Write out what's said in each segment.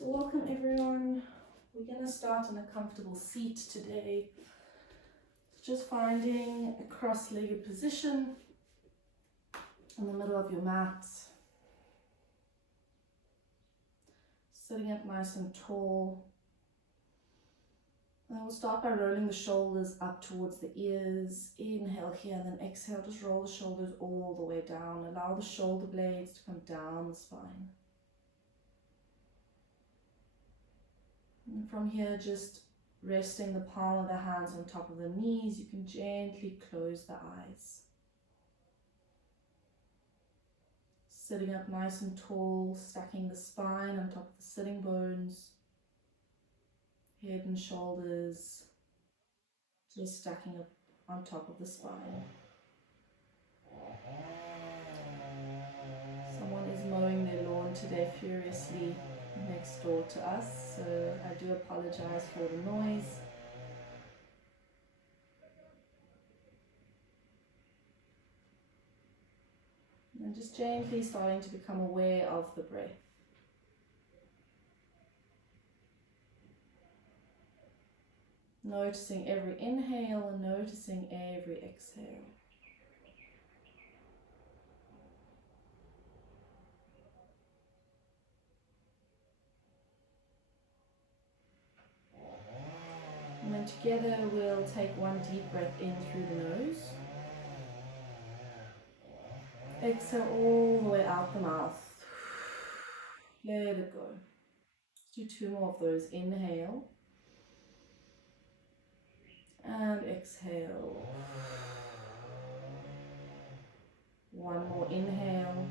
So welcome everyone. We're going to start in a comfortable seat today. Just finding a cross-legged position in the middle of your mat. Sitting up nice and tall. And we'll start by rolling the shoulders up towards the ears. Inhale here and then exhale. Just roll the shoulders all the way down. Allow the shoulder blades to come down the spine. And from here, just resting the palm of the hands on top of the knees, you can gently close the eyes. Sitting up nice and tall, stacking the spine on top of the sitting bones. Head and shoulders just stacking up on top of the spine. Someone is mowing their lawn today furiously next door to us, so I do apologize for the noise. And just gently starting to become aware of the breath. Noticing every inhale and noticing every exhale. And then together we'll take one deep breath in through the nose. Exhale all the way out the mouth. Let it go. Let's do two more of those. Inhale. And exhale. One more inhale.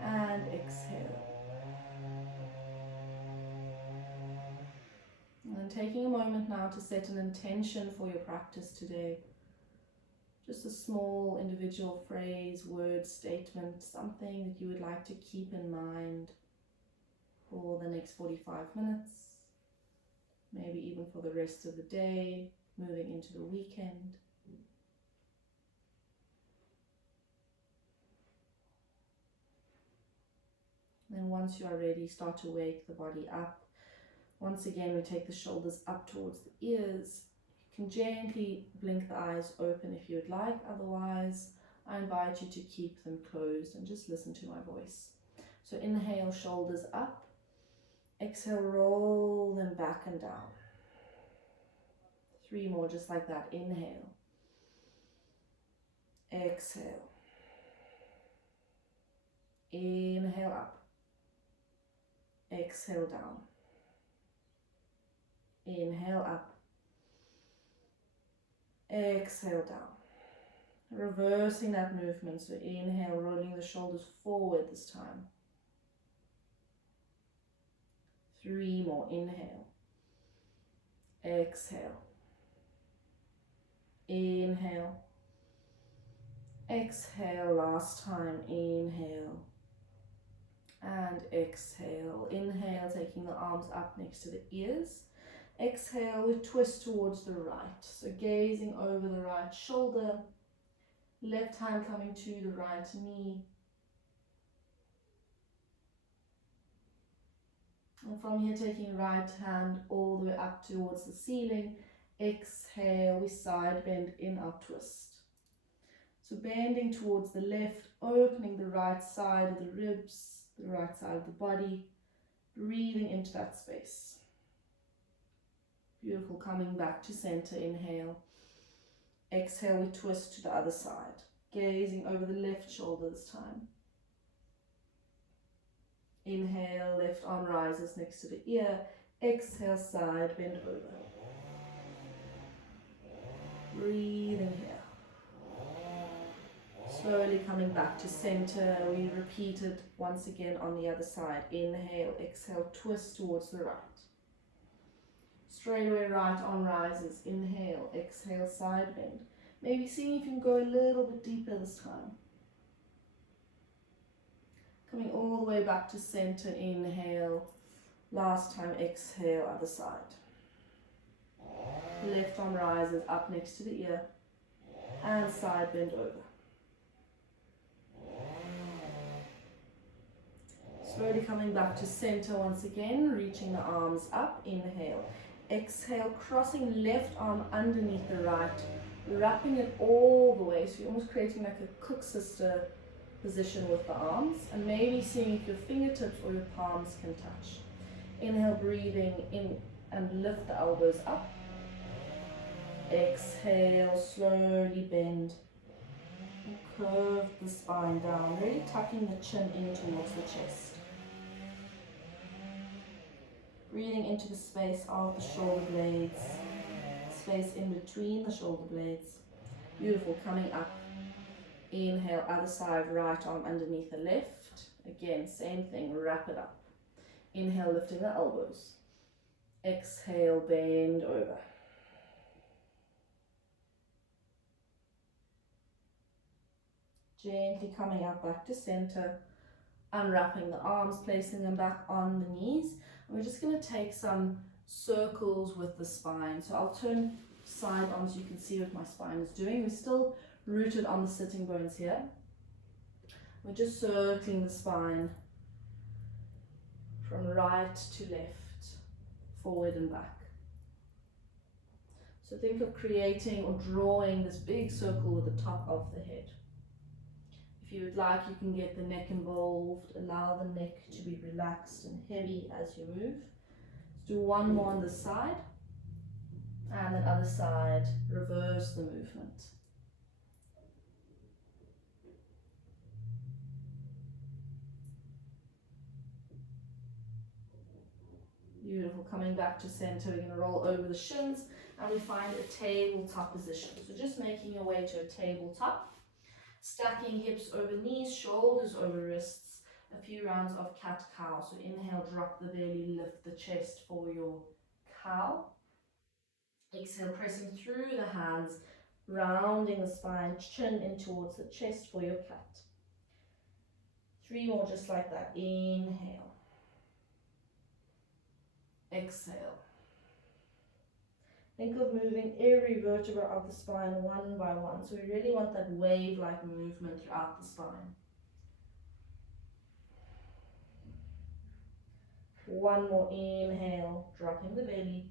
And exhale. And taking a moment now to set an intention for your practice today. Just a small individual phrase, word, statement, something that you would like to keep in mind for the next 45 minutes, maybe even for the rest of the day, moving into the weekend. Then once you are ready, start to wake the body up. Once again, we take the shoulders up towards the ears. You can gently blink the eyes open if you would like. Otherwise, I invite you to keep them closed and just listen to my voice. So inhale, shoulders up. Exhale, roll them back and down. 3 more, just like that. Inhale. Exhale. Inhale up. Exhale down. Inhale up. Exhale down. Reversing that movement. So inhale, rolling the shoulders forward this time. 3 more. Inhale. Exhale. Inhale. Exhale. Last time. Inhale. And exhale. Inhale, taking the arms up next to the ears. Exhale, we twist towards the right. So gazing over the right shoulder. Left hand coming to the right knee. And from here, taking right hand all the way up towards the ceiling. Exhale, we side bend in our twist. So bending towards the left, opening the right side of the ribs, the right side of the body, breathing into that space. Beautiful, coming back to center, inhale. Exhale, we twist to the other side, gazing over the left shoulder this time. Inhale, left arm rises next to the ear. Exhale, side bend over. Breathing here. Slowly coming back to center. We repeat it once again on the other side. Inhale, exhale, twist towards the right. Straight away, right arm rises. Inhale, exhale, side bend. Maybe seeing if you can go a little bit deeper this time. Coming all the way back to center. Inhale. Last time, exhale, other side. Left arm rises up next to the ear. And side bend over. Slowly coming back to center once again, reaching the arms up, inhale. Exhale, crossing left arm underneath the right, wrapping it all the way, so you're almost creating like a cook sister position with the arms, and maybe seeing if your fingertips or your palms can touch. Inhale, breathing in and lift the elbows up. Exhale, slowly bend and curve the spine down, really tucking the chin in towards the chest. Breathing into the space of the shoulder blades, space in between the shoulder blades. Beautiful, coming up. Inhale, other side, right arm underneath the left. Again, same thing, wrap it up. Inhale, lifting the elbows. Exhale, bend over. Gently coming up back to center, unwrapping the arms, placing them back on the knees. And we're just going to take some circles with the spine. So I'll turn side on so you can see what my spine is doing. We're still rooted on the sitting bones here. We're just circling the spine from right to left, forward and back. So think of creating or drawing this big circle with the top of the head. If you would like, you can get the neck involved, allow the neck to be relaxed and heavy as you move. Let's do one more on this side, and then other side, reverse the movement. Beautiful, coming back to center, we're going to roll over the shins and we find a tabletop position. So just making your way to a tabletop, stacking hips over knees, shoulders over wrists, a few rounds of cat-cow. So inhale, drop the belly, lift the chest for your cow. Exhale, pressing through the hands, rounding the spine, chin in towards the chest for your cat. 3 more just like that. Inhale. Exhale. Think of moving every vertebra of the spine one by one. So we really want that wave-like movement throughout the spine. 1 more inhale, dropping the belly.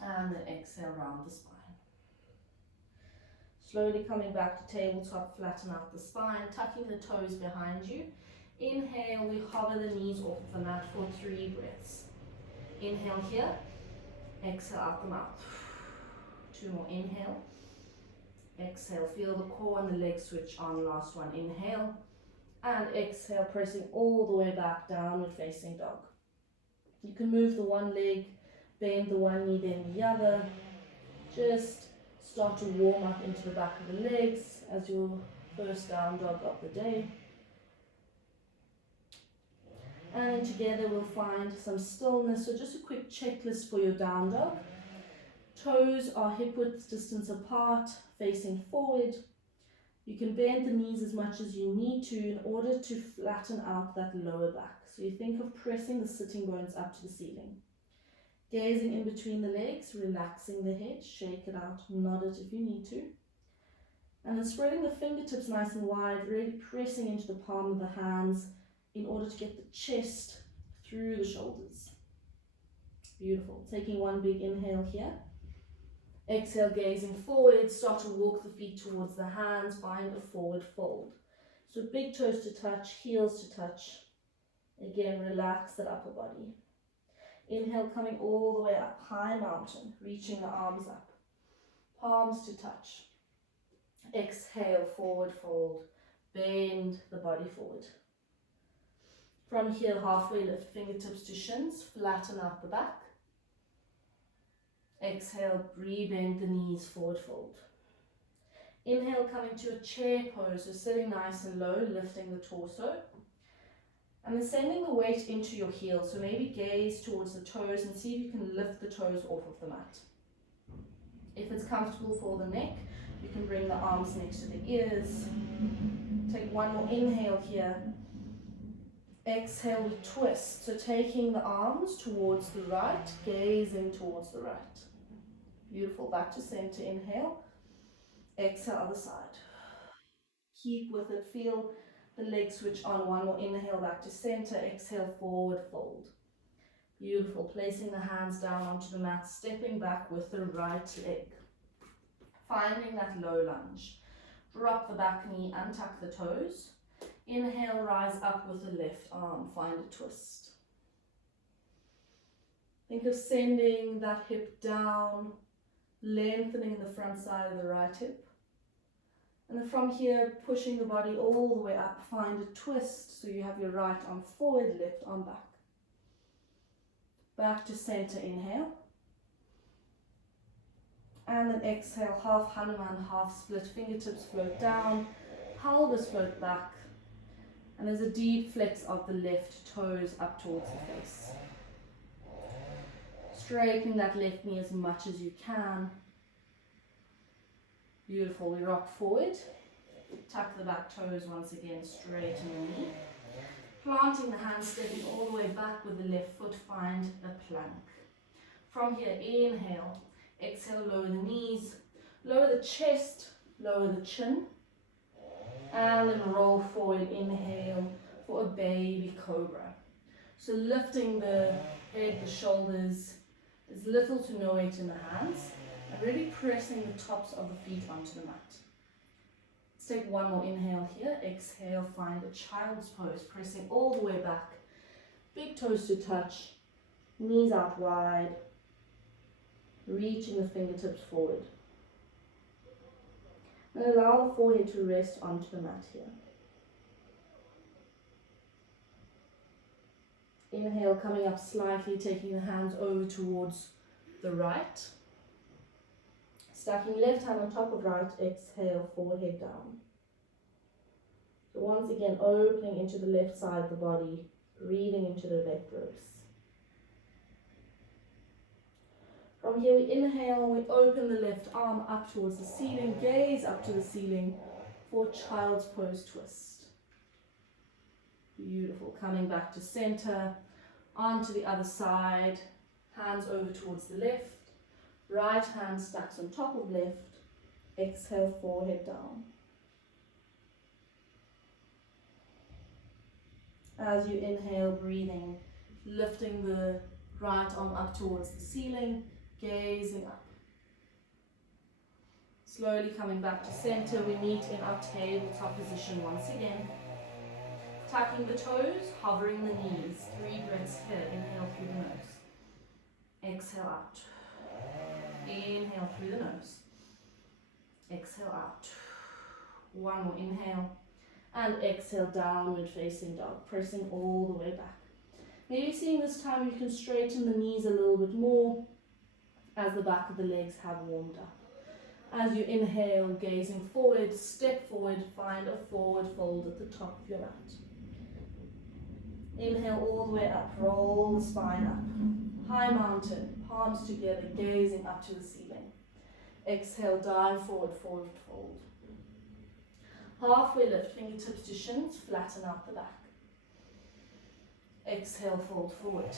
And then exhale, round the spine. Slowly coming back to tabletop, flatten out the spine, tucking the toes behind you. Inhale, we hover the knees off the mat for 3 breaths. Inhale here, exhale out the mouth. 2 more, inhale, exhale, feel the core and the legs switch on, last one, inhale, and exhale, pressing all the way back, downward facing dog. You can move the one leg, bend the one knee, then the other. Just start to warm up into the back of the legs as your first down dog of the day. And together we'll find some stillness. So just a quick checklist for your down dog. Toes are hip width distance apart, facing forward. You can bend the knees as much as you need to in order to flatten out that lower back. So you think of pressing the sitting bones up to the ceiling. Gazing in between the legs, relaxing the head, shake it out, nod it if you need to. And then spreading the fingertips nice and wide, really pressing into the palm of the hands in order to get the chest through the shoulders. Beautiful. Taking one big inhale here. Exhale, gazing forward, start to walk the feet towards the hands, find a forward fold. So big toes to touch, heels to touch. Again, relax that upper body. Inhale, coming all the way up, high mountain, reaching the arms up. Palms to touch. Exhale, forward fold. Bend the body forward. From here, halfway lift, fingertips to shins, flatten out the back. Exhale, rebend the knees, forward fold. Inhale, coming to a chair pose, so sitting nice and low, lifting the torso. And then sending the weight into your heels, so maybe gaze towards the toes and see if you can lift the toes off of the mat. If it's comfortable for the neck, you can bring the arms next to the ears. Take one more inhale here. Exhale, we twist. So taking the arms towards the right, gazing towards the right. Beautiful. Back to center. Inhale. Exhale, other side. Keep with it. Feel The leg switch on. One more inhale back to center. Exhale, forward fold. Beautiful. Placing the hands down onto the mat, stepping back with the right leg. Finding that low lunge. Drop the back knee, untuck the toes. Inhale, rise up with the left arm. Find a twist. Think of sending that hip down, lengthening the front side of the right hip. And then from here, pushing the body all the way up, find a twist. So you have your right arm forward, left arm back. Back to center, inhale. And then exhale, half Hanuman, half split. Fingertips float down, pelvis float back. And there's a deep flex of the left toes up towards the face. Straightening that left knee as much as you can. Beautiful. We rock forward. Tuck the back toes once again, straighten the knee. Planting the hands, stepping all the way back with the left foot, find a plank. From here, inhale. Exhale, lower the knees. Lower the chest, lower the chin. And then roll forward, inhale for a baby cobra. So lifting the head, the shoulders, there's little to no weight in the hands. And really pressing the tops of the feet onto the mat. Let's take one more inhale here. Exhale, find a child's pose, pressing all the way back. Big toes to touch, knees out wide, reaching the fingertips forward. And allow the forehead to rest onto the mat here. Inhale, coming up slightly, taking the hands over towards the right. Stacking left hand on top of right, exhale, forehead down. So once again, opening into the left side of the body, breathing into the left ribs. From here we inhale, we open the left arm up towards the ceiling, gaze up to the ceiling for child's pose twist. Beautiful. Coming back to center, onto the other side, hands over towards the left. Right hand stacks on top of left. Exhale, forehead down. As you inhale, breathing, lifting the right arm up towards the ceiling, gazing up. Slowly coming back to center, we meet in our tabletop position once again. Tucking the toes, hovering the knees. 3 breaths here. Inhale through the nose. Exhale out. Inhale through the nose. Exhale out. One more inhale. And exhale, downward facing dog, pressing all the way back. Maybe seeing this time you can straighten the knees a little bit more as the back of the legs have warmed up. As you inhale, gazing forward, step forward, find a forward fold at the top of your mat. Inhale all the way up, roll the spine up. High mountain, palms together, gazing up to the ceiling. Exhale, dive forward, forward fold. Halfway lift, fingertips to shins, flatten out the back. Exhale, fold forward.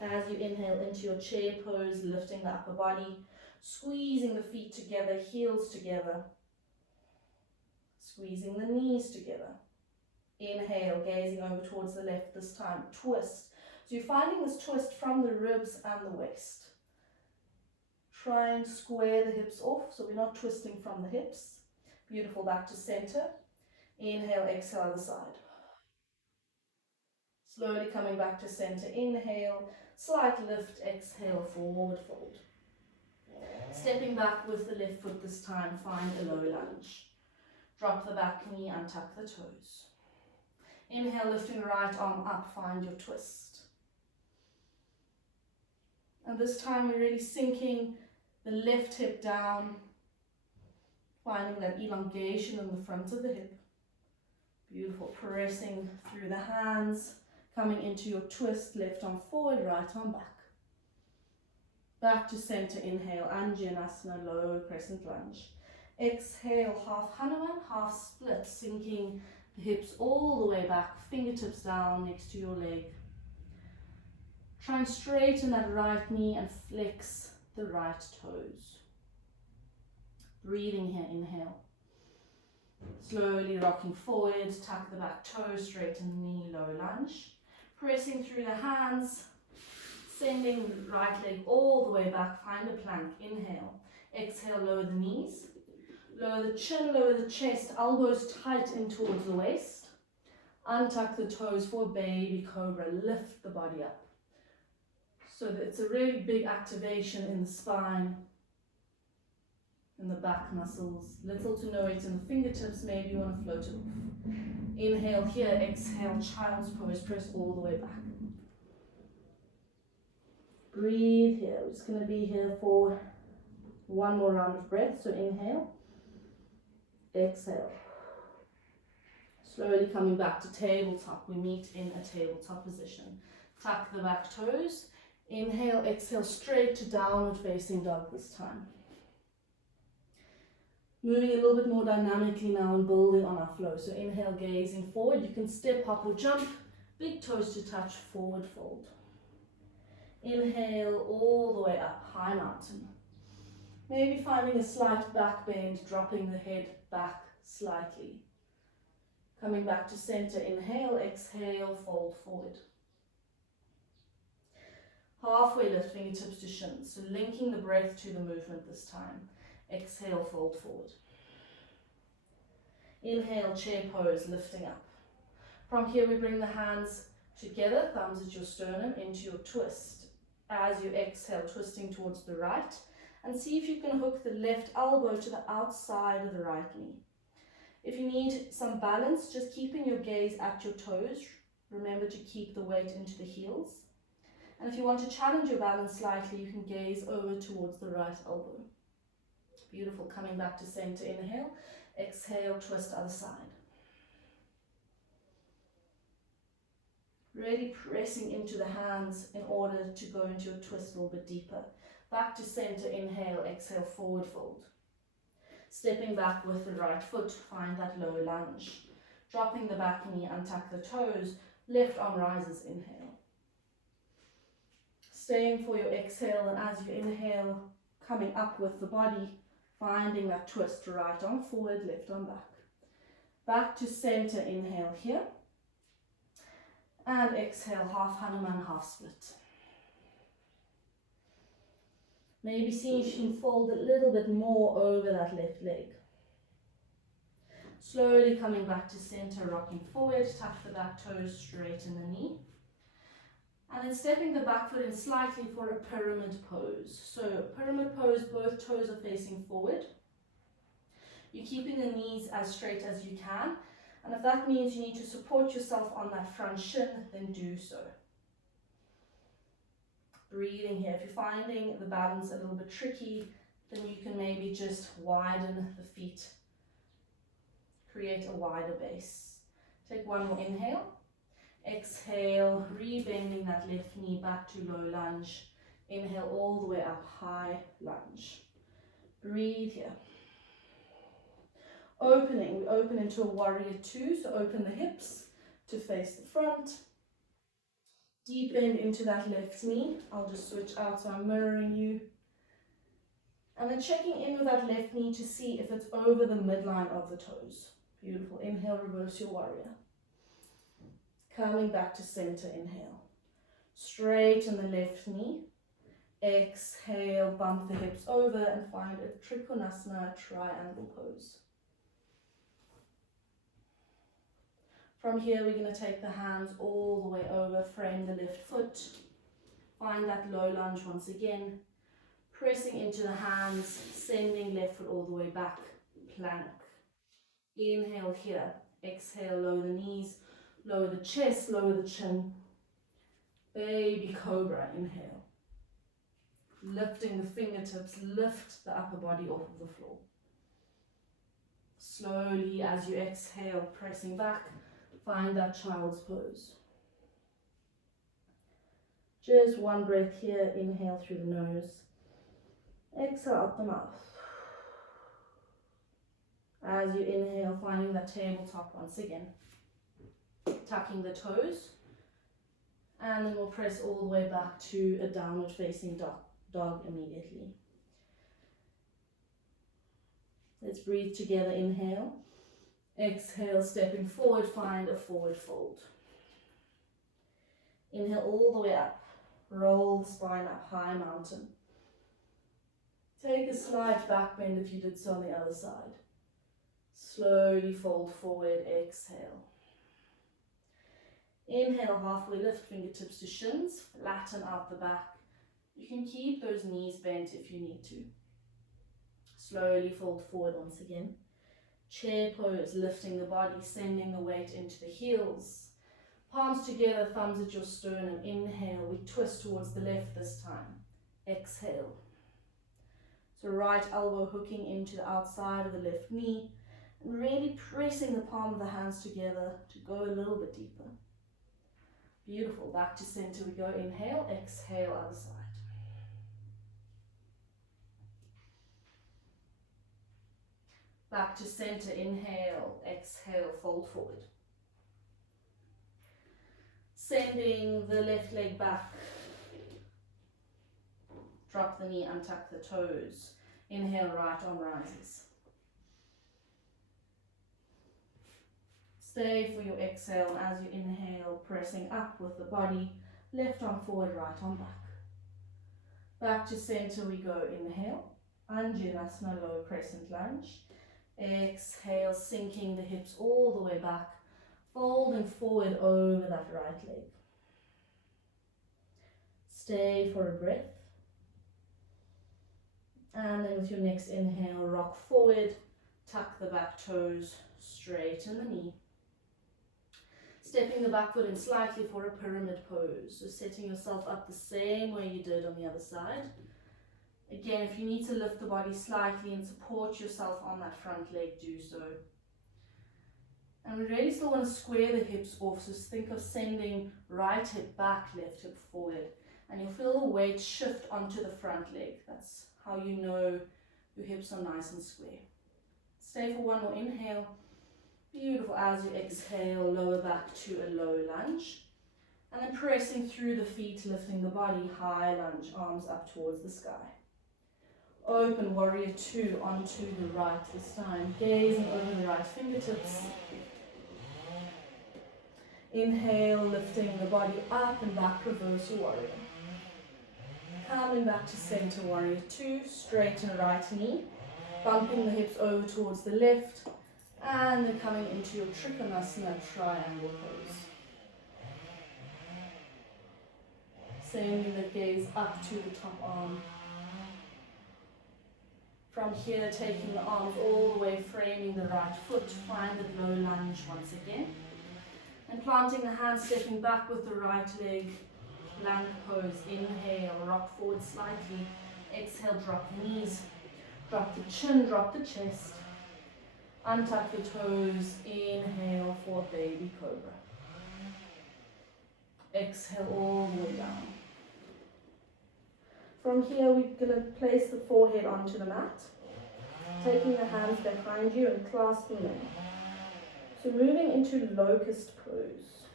As you inhale into your chair pose, lifting the upper body, squeezing the feet together, heels together. Squeezing the knees together. Inhale, gazing over towards the left, this time twist. So you're finding this twist from the ribs and the waist. Try and square the hips off, so we're not twisting from the hips. Beautiful, back to center. Inhale, exhale, other side. Slowly coming back to center. Inhale, slight lift, exhale, forward fold. Stepping back with the left foot this time, find a low lunge. Drop the back knee, untuck the toes. Inhale, lifting the right arm up, find your twist. And this time we're really sinking the left hip down, finding that elongation in the front of the hip. Beautiful, pressing through the hands, coming into your twist, left arm forward, right arm back. Back to center, inhale, Anjaneyasana, low crescent lunge. Exhale, half Hanuman, half split, sinking the hips all the way back, fingertips down next to your leg. Try and straighten that right knee and flex the right toes. Breathing here, inhale. Slowly rocking forward, tuck the back toes, straighten the knee, low lunge. Pressing through the hands, sending right leg all the way back, find a plank, inhale. Exhale, lower the knees, lower the chin, lower the chest, elbows tight in towards the waist. Untuck the toes for baby cobra, lift the body up. So that it's a really big activation in the spine, in the back muscles. Little to no weight in the fingertips, maybe you want to float it off. Inhale here, exhale, child's pose, press all the way back. Breathe here, we're just going to be here for one more round of breath. So inhale, exhale. Slowly coming back to tabletop, we meet in a tabletop position. Tuck the back toes, inhale, exhale, straight to downward facing dog this time. Moving a little bit more dynamically now and building on our flow. So inhale, gazing forward, you can step, hop or jump, big toes to touch, forward fold. Inhale all the way up, high mountain. Maybe finding a slight back bend, dropping the head back slightly. Coming back to center, inhale, exhale, fold forward. Halfway lift, fingertips to shins. So linking the breath to the movement this time. Exhale, fold forward. Inhale, chair pose, lifting up. From here we bring the hands together, thumbs at your sternum, into your twist. As you exhale, twisting towards the right. And see if you can hook the left elbow to the outside of the right knee. If you need some balance, just keeping your gaze at your toes. Remember to keep the weight into the heels. And if you want to challenge your balance slightly, you can gaze over towards the right elbow. Beautiful. Coming back to center, inhale. Exhale, twist other side. Really pressing into the hands in order to go into your twist a little bit deeper. Back to center, inhale, exhale, forward fold. Stepping back with the right foot, find that low lunge. Dropping the back knee, untuck the toes, left arm rises, inhale. Staying for your exhale, and as you inhale, coming up with the body, finding that twist, right arm forward, left arm back. Back to center, inhale here. And exhale, half Hanuman, half split. Maybe see if you can fold a little bit more over that left leg. Slowly coming back to center, rocking forward, tuck the back toes, straighten the knee. And then stepping the back foot in slightly for a pyramid pose. So pyramid pose, both toes are facing forward. You're keeping the knees as straight as you can. And if that means you need to support yourself on that front shin, then do so. Breathing here. If you're finding the balance a little bit tricky, then you can maybe just widen the feet. Create a wider base. Take one more inhale. Exhale, rebending that left knee back to low lunge. Inhale all the way up, high lunge. Breathe here. Opening, we open into a warrior two, so open the hips to face the front. Deep bend into that left knee. I'll just switch out so I'm mirroring you. And then checking in with that left knee to see if it's over the midline of the toes. Beautiful. Inhale, reverse your warrior. Coming back to center, inhale. Straighten the left knee. Exhale, bump the hips over and find a Trikonasana triangle pose. From here, we're going to take the hands all the way over, frame the left foot. Find that low lunge once again. Pressing into the hands, sending left foot all the way back, plank. Inhale here, exhale, lower the knees, lower the chest, lower the chin. Baby cobra, inhale. Lifting the fingertips, lift the upper body off of the floor. Slowly, as you exhale, pressing back, find that child's pose. Just one breath here, inhale through the nose. Exhale out the mouth. As you inhale, finding that tabletop once again. Tucking the toes. And then we'll press all the way back to a downward facing dog immediately. Let's breathe together, inhale. Exhale, stepping forward, find a forward fold. Inhale all the way up. Roll the spine up, high mountain. Take a slight back bend if you did so on the other side. Slowly fold forward, exhale. Inhale, halfway lift, fingertips to shins, flatten out the back. You can keep those knees bent if you need to. Slowly fold forward once again. Chair pose, lifting the body, sending the weight into the heels. Palms together, thumbs at your sternum. Inhale, we twist towards the left this time. Exhale. So right elbow hooking into the outside of the left knee, and really pressing the palm of the hands together to go a little bit deeper. Beautiful. Back to center we go. Inhale, exhale, other side. Back to center, inhale, exhale, fold forward. Sending the left leg back. Drop the knee, untuck the toes. Inhale, right arm rises. Stay for your exhale, and as you inhale, pressing up with the body, left arm forward, right arm back. Back to center we go. Inhale, Anjaneyasana, low crescent lunge. Exhale, sinking the hips all the way back, folding forward over that right leg. Stay for a breath. And then with your next inhale, rock forward, tuck the back toes, straighten the knee. Stepping the back foot in slightly for a pyramid pose. So setting yourself up the same way you did on the other side. Again, if you need to lift the body slightly and support yourself on that front leg, do so. And we really still want to square the hips off, so think of sending right hip back, left hip forward. And you'll feel the weight shift onto the front leg. That's how you know your hips are nice and square. Stay for one more inhale. Beautiful. As you exhale, lower back to a low lunge. And then pressing through the feet, lifting the body, high lunge, arms up towards the sky. Open warrior two onto the right this time, gazing over the right fingertips. Inhale, lifting the body up and back, reverse warrior. Coming back to center, warrior two, straighten right knee, bumping the hips over towards the left, and then coming into your Trikonasana triangle pose. Sending the gaze up to the top arm. From here, taking the arms all the way, framing the right foot, find the low lunge once again. And planting the hands, stepping back with the right leg, plank pose. Inhale, rock forward slightly. Exhale, drop the knees. Drop the chin, drop the chest. Untuck the toes. Inhale for baby cobra. Exhale all the way down. From here, we're going to place the forehead onto the mat, taking the hands behind you and clasping them. So moving into locust pose.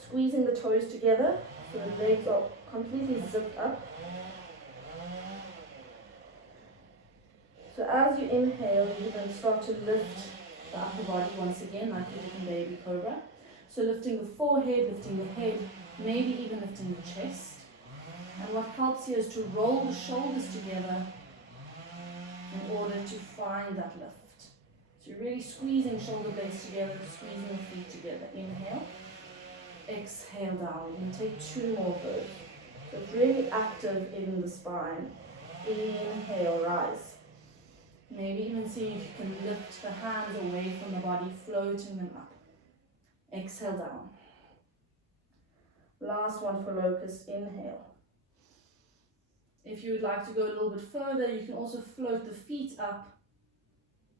Squeezing the toes together so the legs are completely zipped up. So as you inhale, you then start to lift the upper body once again, like you did in baby cobra. So lifting the forehead, lifting the head, maybe even lifting the chest. And what helps here is to roll the shoulders together in order to find that lift. So you're really squeezing shoulder blades together, squeezing the feet together. Inhale, exhale down, and take two more of those. So it's really active in the spine. Inhale, rise. Maybe even see if you can lift the hands away from the body, floating them up. Exhale down. Last one for locust, inhale. If you would like to go a little bit further, you can also float the feet up,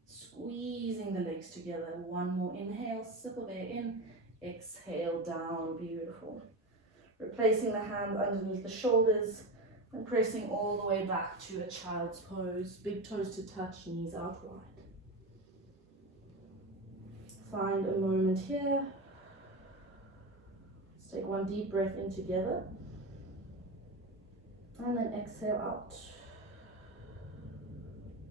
squeezing the legs together. One more inhale, sip of air in, exhale down, beautiful. Replacing the hands underneath the shoulders and pressing all the way back to a child's pose. Big toes to touch, knees out wide. Find a moment here. Let's take one deep breath in together. And then exhale out.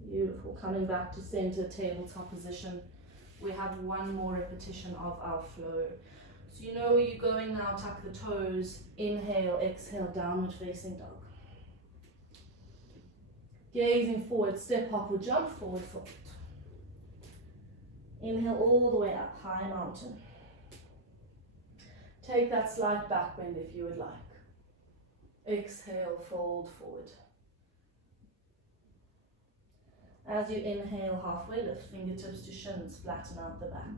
Beautiful. Coming back to center, tabletop position. we have one more repetition of our flow. So you know where you're going now, tuck the toes, inhale, exhale, downward facing dog. Gazing forward, step, hop or jump, forward fold. Inhale all the way up, high mountain. Take that slight back bend if you would like. Exhale, fold forward. As you inhale, halfway lift, fingertips to shins, flatten out the back.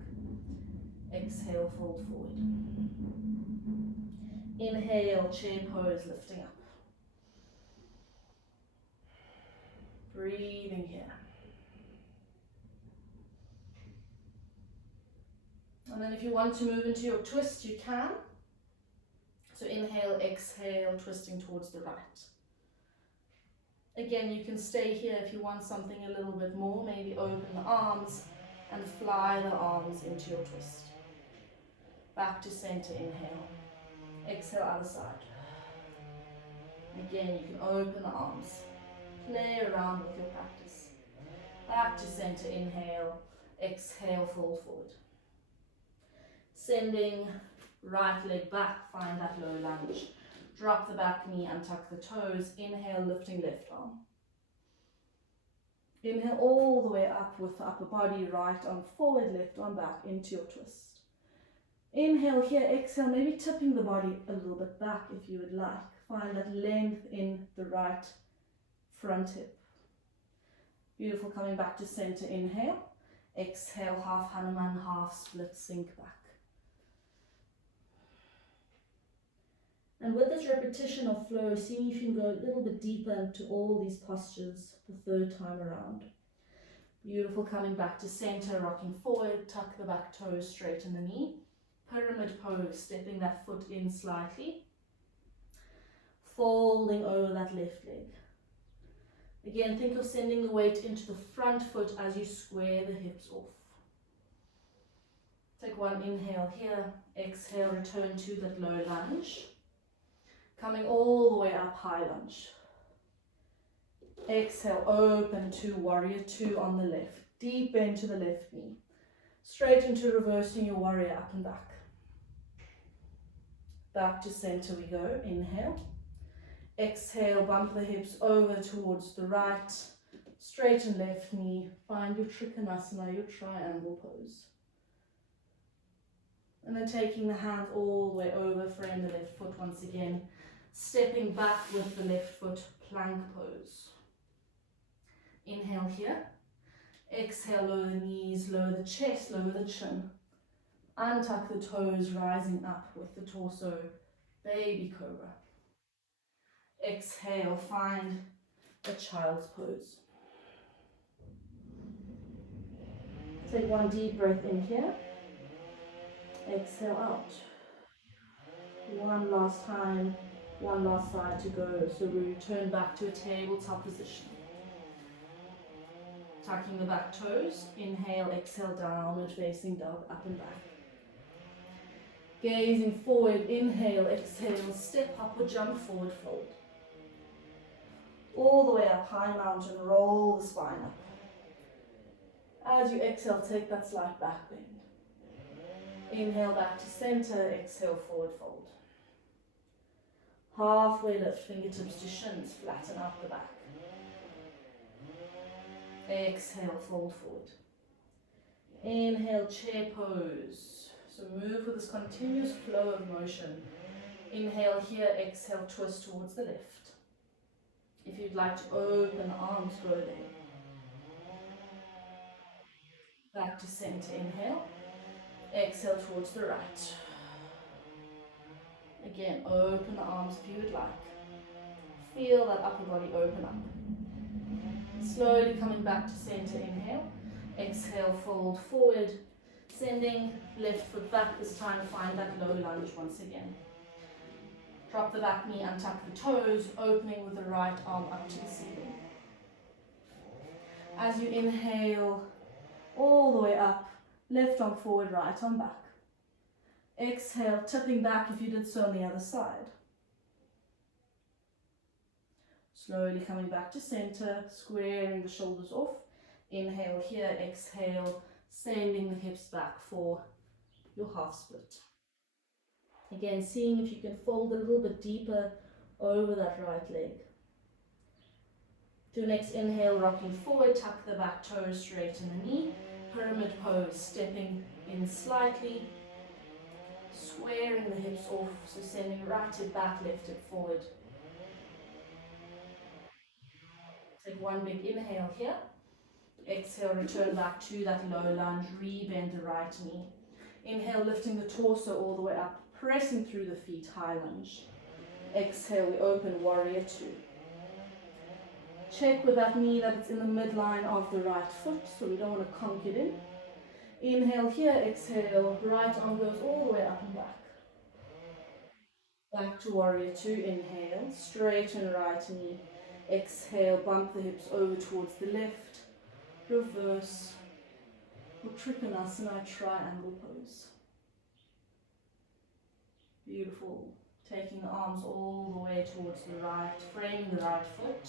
Exhale, fold forward. Inhale, chair pose, lifting up. Breathing here. And then if you want to move into your twist, you can. So inhale, exhale, twisting towards the right. Again, you can stay here if you want something a little bit more. Maybe open the arms and fly the arms into your twist. Back to center, inhale. Exhale, other side. Again, you can open the arms. Play around with your practice. Back to center, inhale. Exhale, fold forward. Sending right leg back, find that low lunge. Drop the back knee and tuck the toes. Inhale, lifting left arm. Inhale all the way up with the upper body, right arm forward, left arm back into your twist. Inhale here, exhale, maybe tipping the body a little bit back if you would like. Find that length in the right front hip. Beautiful, coming back to center, inhale. Exhale, half Hanuman, half split, sink back. And with this repetition of flow, seeing if you can go a little bit deeper into all these postures the third time around. Beautiful, coming back to center, rocking forward, tuck the back toes, straighten the knee. Pyramid pose, stepping that foot in slightly. Folding over that left leg. Again, think of sending the weight into the front foot as you square the hips off. Take one inhale here, exhale, return to that low lunge. Coming all the way up, high lunge. Exhale, open to warrior two on the left. Deep bend to the left knee. Straight into reversing your warrior up and back. Back to center we go, inhale. Exhale, bump the hips over towards the right. Straighten left knee. Find your Trikonasana, your triangle pose. And then taking the hands all the way over, frame the left foot once again. Stepping back with the left foot, plank pose. Inhale here. Exhale, lower the knees, lower the chest, lower the chin. Untuck the toes, rising up with the torso, baby cobra. Exhale, find a child's pose. Take one deep breath in here. Exhale out. One last time, one last side to go. So we return back to a tabletop position. Tucking the back toes. Inhale, exhale, downward facing dog, up and back. Gazing forward, inhale, exhale, step up or jump forward, fold. All the way up, high mountain, roll the spine up. As you exhale, take that slight back bend. Inhale back to center, exhale, forward fold. Halfway lift, fingertips to shins, flatten out the back. Exhale, fold forward. Inhale, chair pose. So move with this continuous flow of motion. Inhale here, exhale, twist towards the left. If you'd like to open the arms, go there. Back to center, inhale. Exhale towards the right. Again, open the arms if you would like. Feel that upper body open up. Slowly coming back to center, inhale. Exhale, fold forward. Sending left foot back, this time find that low lunge once again. Drop the back knee, untuck the toes, opening with the right arm up to the ceiling. As you inhale, all the way up, left arm forward, right arm back. Exhale, tipping back if you did so on the other side. Slowly coming back to center, squaring the shoulders off. Inhale here, exhale, sending the hips back for your half split. Again, seeing if you can fold a little bit deeper over that right leg. For your next inhale, rocking forward, tuck the back toes, straighten the knee. Pyramid pose, stepping in slightly, squaring the hips off, so sending right hip back, left hip forward. Take one big inhale here. Exhale, return back to that low lunge, re-bend the right knee. Inhale, lifting the torso all the way up, pressing through the feet, high lunge. Exhale, we open, warrior two. Check with that knee that it's in the midline of the right foot, so we don't want to conk it in. Inhale here, exhale, right arm goes all the way up and back. Back to warrior two, inhale, straighten right knee. Exhale, bump the hips over towards the left. Reverse. Or Trikonasana, triangle pose. Beautiful. Taking the arms all the way towards the right, framing the right foot.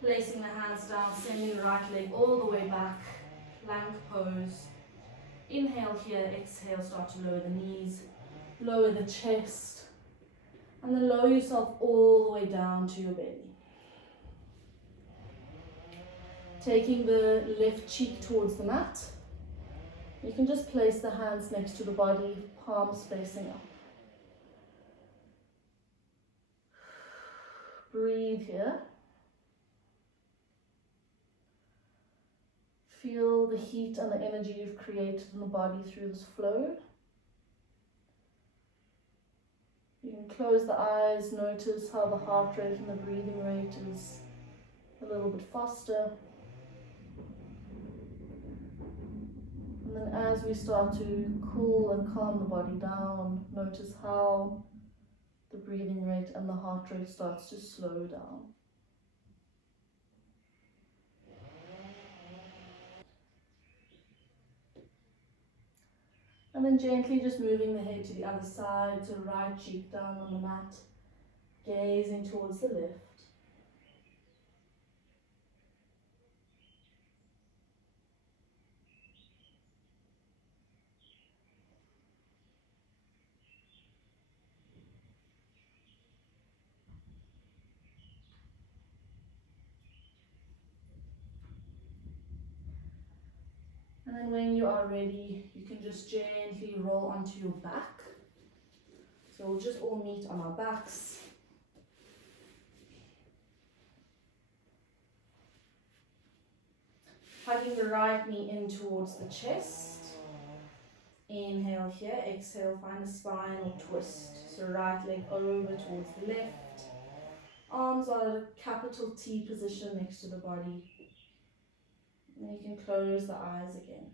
Placing the hands down, sending the right leg all the way back. Plank pose. Inhale here, exhale, start to lower the knees, lower the chest, and then lower yourself all the way down to your belly. Taking the left cheek towards the mat, you can just place the hands next to the body, palms facing up. Breathe here. Feel the heat and the energy you've created in the body through this flow. You can close the eyes, notice how the heart rate and the breathing rate is a little bit faster. And then as we start to cool and calm the body down, notice how the breathing rate and the heart rate starts to slow down. And then gently just moving the head to the other side, so right cheek down on the mat, gazing towards the left. And then when you are ready, you can just gently roll onto your back. So we'll just all meet on our backs. Hugging the right knee in towards the chest. Inhale here, exhale, find a spinal twist. So right leg over towards the left. Arms are at a capital T position next to the body. And you can close the eyes again.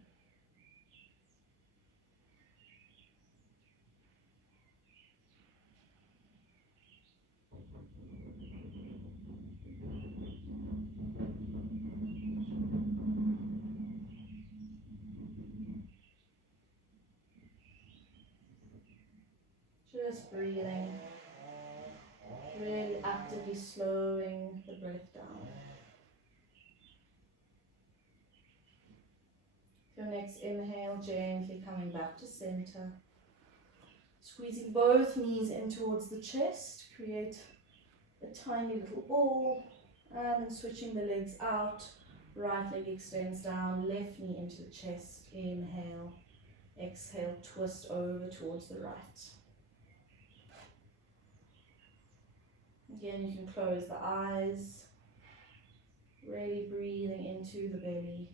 Just breathing, really actively slowing the breath down. Your next inhale, gently coming back to center. Squeezing both knees in towards the chest, create a tiny little ball, and then switching the legs out. Right leg extends down, left knee into the chest. Inhale, exhale, twist over towards the right. Again, you can close the eyes, really breathing into the belly.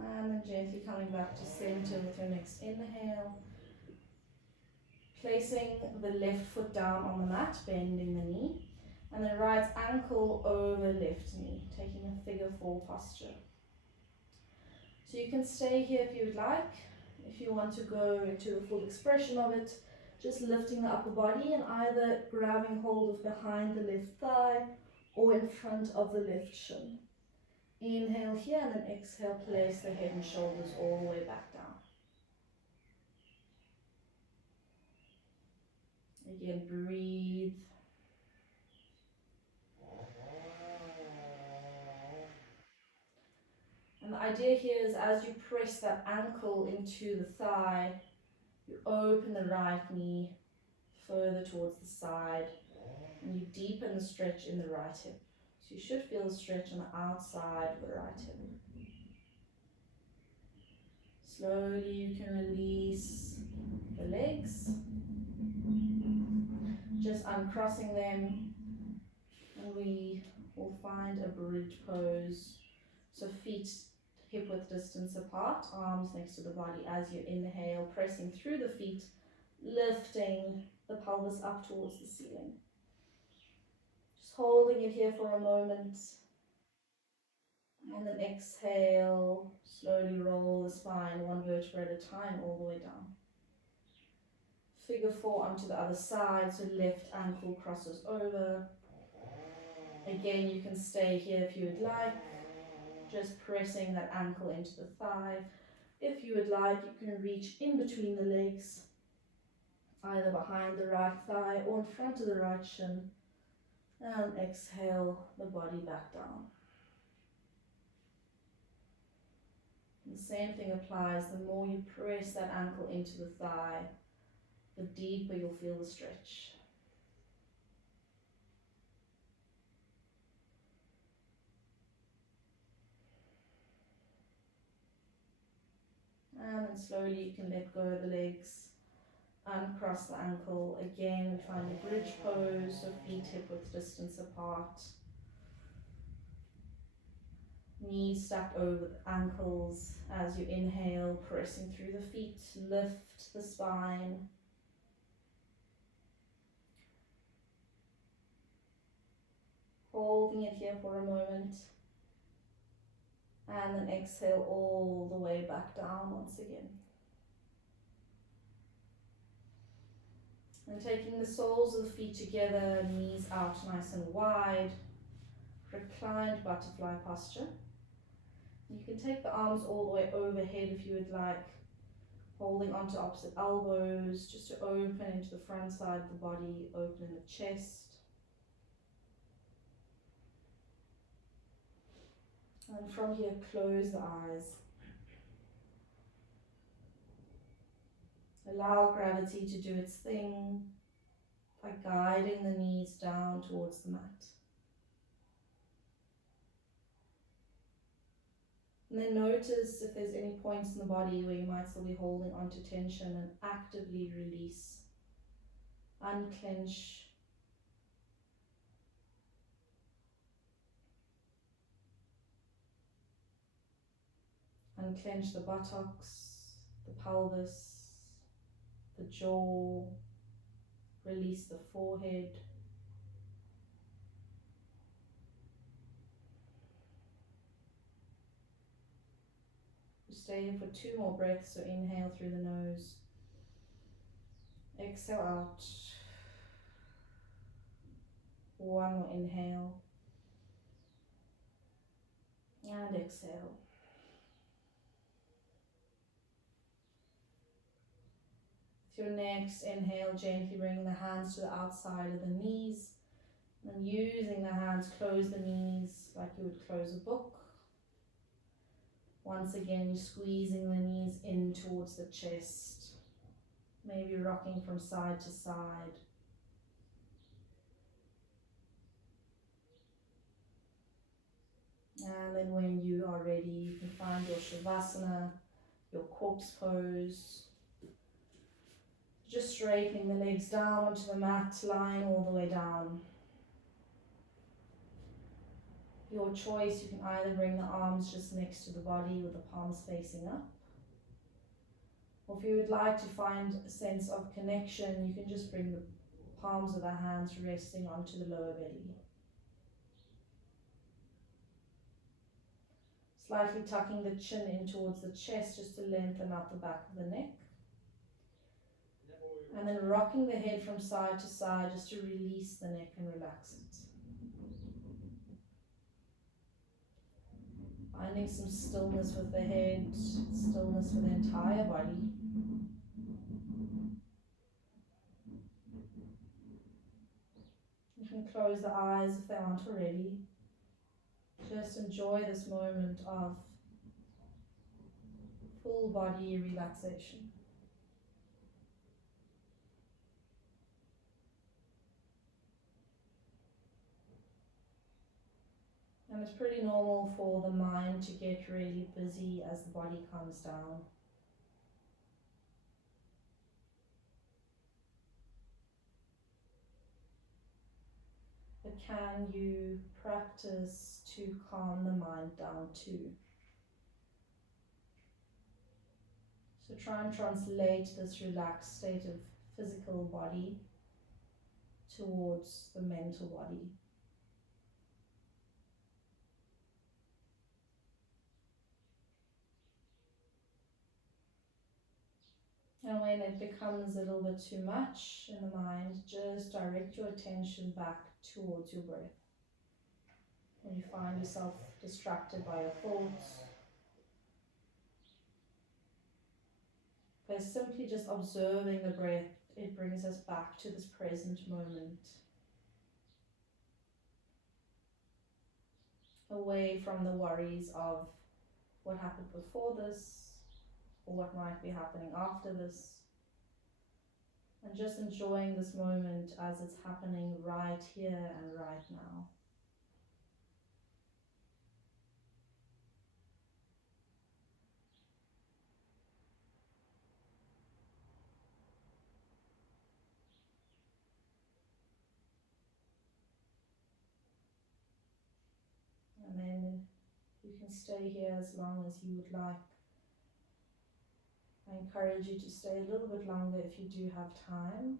And then gently coming back to center with your next inhale. Placing the left foot down on the mat, bending the knee. And then right ankle over left knee, taking a figure four posture. So you can stay here if you would like. If you want to go into the full expression of it, just lifting the upper body and either grabbing hold of behind the left thigh or in front of the left shin. Inhale here and then exhale, place the head and shoulders all the way back down. Again, breathe. And the idea here is as you press that ankle into the thigh, you open the right knee further towards the side and you deepen the stretch in the right hip. So you should feel the stretch on the outside of the right hip. Slowly you can release the legs, just uncrossing them, and we will find a bridge pose. So feet hip width distance apart, arms next to the body as you inhale, pressing through the feet, lifting the pelvis up towards the ceiling. Just holding it here for a moment. And then exhale, slowly roll the spine one vertebra at a time all the way down. Figure 4 onto the other side, so left ankle crosses over. Again, you can stay here if you would like, just pressing that ankle into the thigh. If you would like, you can reach in between the legs, either behind the right thigh or in front of the right shin, and exhale the body back down. The same thing applies. The more you press that ankle into the thigh, the deeper you'll feel the stretch. And then slowly you can let go of the legs, uncross the ankle. Again, we find a bridge pose, so feet hip width distance apart. Knees stacked over the ankles as you inhale, pressing through the feet, lift the spine. Holding it here for a moment. And then exhale all the way back down once again. And taking the soles of the feet together, knees out nice and wide. Reclined butterfly posture. You can take the arms all the way overhead if you would like, holding onto opposite elbows just to open into the front side of the body, open in the chest. And from here, close the eyes. Allow gravity to do its thing by guiding the knees down towards the mat. And then notice if there's any points in the body where you might still be holding onto tension, and actively release, unclench. Unclench the buttocks, the pelvis, the jaw, release the forehead. Stay in for 2 more breaths, so inhale through the nose, exhale out. 1 more inhale, and exhale. With your next inhale, gently bring the hands to the outside of the knees, and using the hands, close the knees like you would close a book. Once again, squeezing the knees in towards the chest, maybe rocking from side to side. And then when you are ready, you can find your Shavasana, your corpse pose. Just straightening the legs down onto the mat, lying all the way down. Your choice, you can either bring the arms just next to the body with the palms facing up. Or if you would like to find a sense of connection, you can just bring the palms of the hands resting onto the lower belly. Slightly tucking the chin in towards the chest just to lengthen out the back of the neck. And then rocking the head from side to side just to release the neck and relax it. Finding some stillness with the head, stillness with the entire body. can close the eyes if they aren't already. Just enjoy this moment of full body relaxation. And it's pretty normal for the mind to get really busy as the body calms down. But can you practice to calm the mind down too? So try and translate this relaxed state of physical body towards the mental body. And when it becomes a little bit too much in the mind, just direct your attention back towards your breath. When you find yourself distracted by your thoughts, by simply just observing the breath, it brings us back to this present moment. Away from the worries of what happened before this, or what might be happening after this, and just enjoying this moment as it's happening right here and right now. And then you can stay here as long as you would like. I encourage you to stay a little bit longer if you do have time.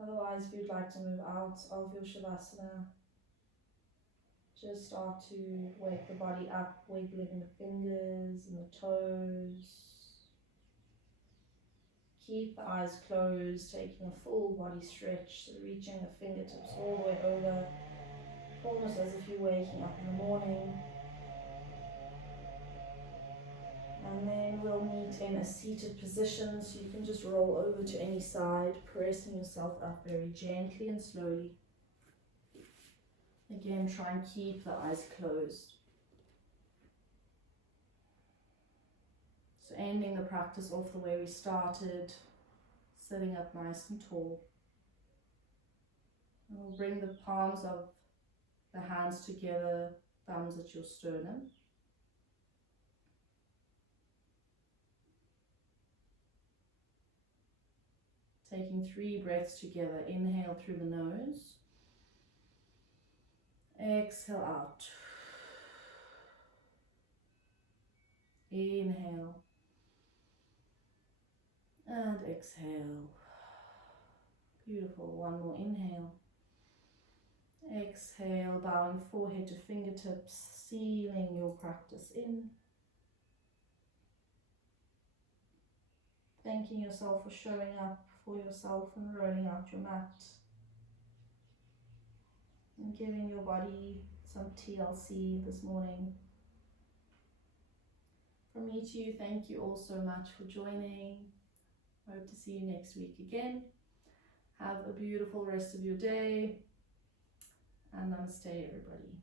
Otherwise, if you'd like to move out of your Shavasana, just start to wake the body up, wiggling the fingers and the toes. Keep the eyes closed, taking a full body stretch, so reaching the fingertips all the way over, almost as if you're waking up in the morning. And then we'll meet in a seated position, so you can just roll over to any side, pressing yourself up very gently and slowly. Again, try and keep the eyes closed. So ending the practice off the way we started, sitting up nice and tall. And we'll bring the palms of the hands together, thumbs at your sternum. Taking 3 breaths together. Inhale through the nose. Exhale out. Inhale. And exhale. Beautiful. One more inhale. Exhale, bowing forehead to fingertips, sealing your practice in. Thanking yourself for showing up for yourself and rolling out your mat. And giving your body some TLC this morning. From me to you, thank you all so much for joining. I hope to see you next week again. Have a beautiful rest of your day. And namaste, everybody.